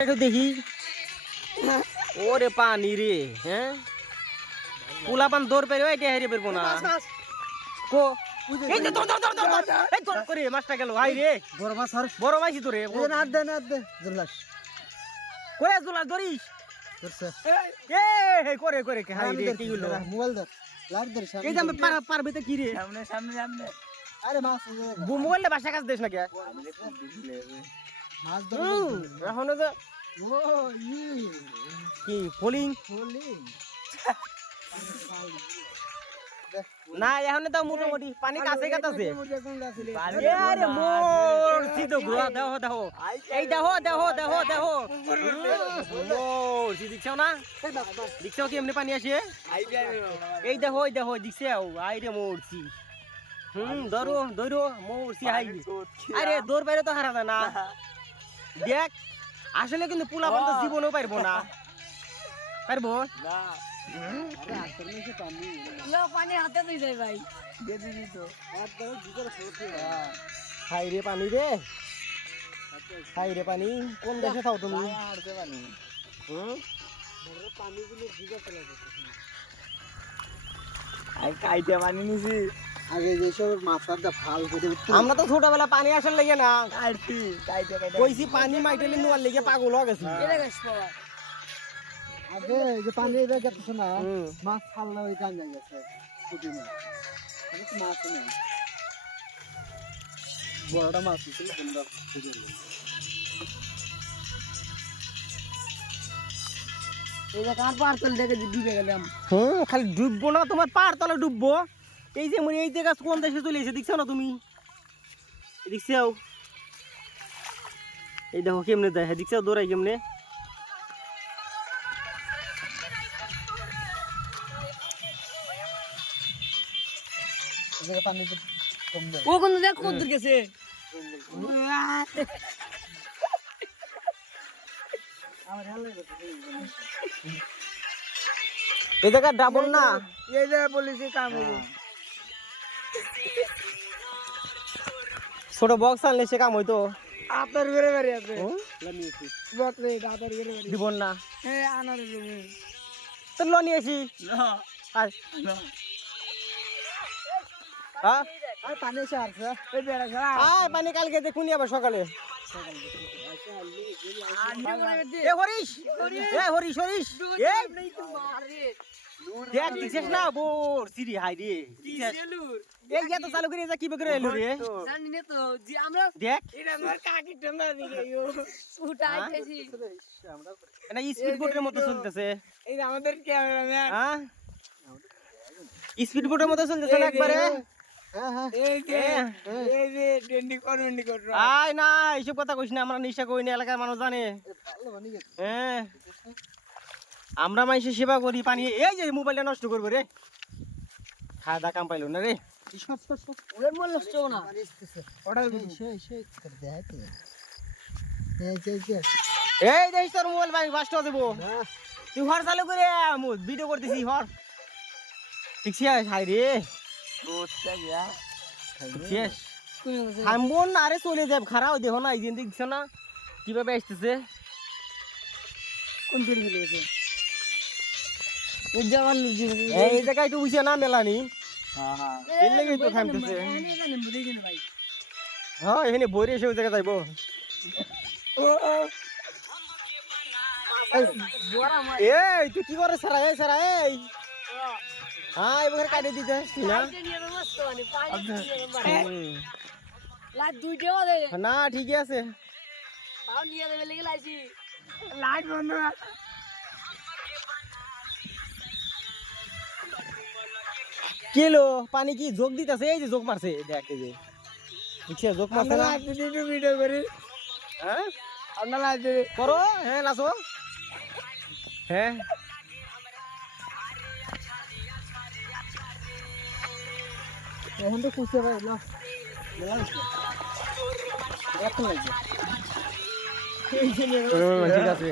একটু দেখি ওরে পানি রে হ্যাঁ পুলা পান দৌড় পেরে এটা হেরে বেরবো না কো এই তো ধর এই ধর করে মাছটা গেল হাই রে বড় মাছই তো রে না দে জুলাস কই জুলাস ধরিস ধরছে এই করে করে হাই রে কি হলো মোবাইল ধর লাইট ধর সামনে এই যে আমি পারবে তো কি রে সামনে আরে মাছ মোবাইলে বাসা কাজ দেশ না কে মাছ ধর এখন যে ও ই কি ফলিং না এখন তো মোটামুটি পানি কাছে কাছে আরে মোর সিধো ঘোরা দেখো দেখো এই দেখো দেখো দেখো দেখো মোর সি দেখছো না দেখছো কি এমনি পানি আসে এই দেখো দেখছে আই রে মোরছি ধরো ধরো মোরছি হাই আরে দৌড় বাইরে তো হারা যায় না দেখ আসলে কিন্তু পোলা বন্ধ জীবনেও পারবো না পারবো না পানি হাতে দিয়ে যায় ভাই হাই রে পানি রে হাই রে পানি কোন দেশে থাও তুমি কাইতে পানি নিছি আগে যেসব মাছটা ভাল করে আমরা তো ছোটবেলা পানি আসার লেগে না কাইতে কাইতে কইছি পানি মাইটেলে নোয়ার লেগে পাগল হয়ে গেছি আগে যে পানি এটা গেছে না মাছ খাল্লা ওই কান যায় গেছে পুঁটি মাছ আমি তো মাছ নেই বড়টা মাছ ছিল বন্ধ এই যে কার পার্সেল দেখে ডুবে গেলাম খালি ডুববো না তোমার পার তলে ডুববো এই যে মনে এই জায়গা কোন দেশে চলে এসে দেখছো না তুমি দেখছো এই দেখো কেমনে দেয় দেখছো দৌড়াই কেমনে পানি কম দেয় ও কোন দেখ কত দূর গেছে এই জায়গা ডাবল না এই যে বলেছি কাম হবে ছোট বক্স আনলে সে কাম হইতো আপনার ঘরে বাড়ি আছে বক্স এই আপনার ঘরে বাড়ি দিব না হ্যাঁ আনার তো লো নিয়ে আসি আয় হ্যাঁ আর পানি এসে আসছে এই বেড়া আয় পানি কালকে দেখুন আবার সকালে এ হরিশ হরিশ দেখ দিছিস না বোর সিরি হাই রে এই যে তো চালু করে যা কি করে এলো রে জানি না তো যে আমরা দেখ এটা আমার কাকি টনা দিকে উঠাইতেছি এটা স্পিড বোটের মতো চলতেছে এই আমাদের ক্যামেরাম্যান হ্যাঁ স্পিড বোটের মতো চলতেছে না একবারে এই যে ডেন্ডি কর আয় না এইসব কথা কইস না আমরা নিশা করি না এলাকার মানুষ জানে হ্যাঁ আমরা মানুষের সেবা করি পানি এই যে মোবাইলটা নষ্ট করবো রে খাওয়া দাওয়া কাম পাইলো না রে ওরে মন নষ্ট না ওটা সেই করে দেয় তো এই দেখ তোর মোবাইল ভাই বাস্ট হয়ে যাবো তুই হর চালু করে ভিডিও করতেছি হর ঠিক আছে হাই রে থামবো না আরে চলে যাব খারাপ দেখো না এই দিন দেখছো না কিভাবে আসতেছে কোন দিন হয়ে গেছে এই জায়গা এই জায়গায় একটু উঠছে না মেলানি এর লেগে তো থামতেছে হ্যাঁ এখানে বইরে এসে ওই জায়গায় যাইবো এই তুই কি করে সারা এই হ্যাঁ এবার কাটে দিতে আসছি না না ঠিকই আছে লাইট বন্ধ কেলো পানি কি যোগ দিতেছে এই যে যোগ মারছে দেখ এই যে বুঝছে যোগ মারছে না ভিডিও করি হ্যাঁ আপনার লাইট করো হ্যাঁ নাচো হ্যাঁ এখন তো খুঁজতে পারি না ঠিক আছে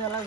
মেলা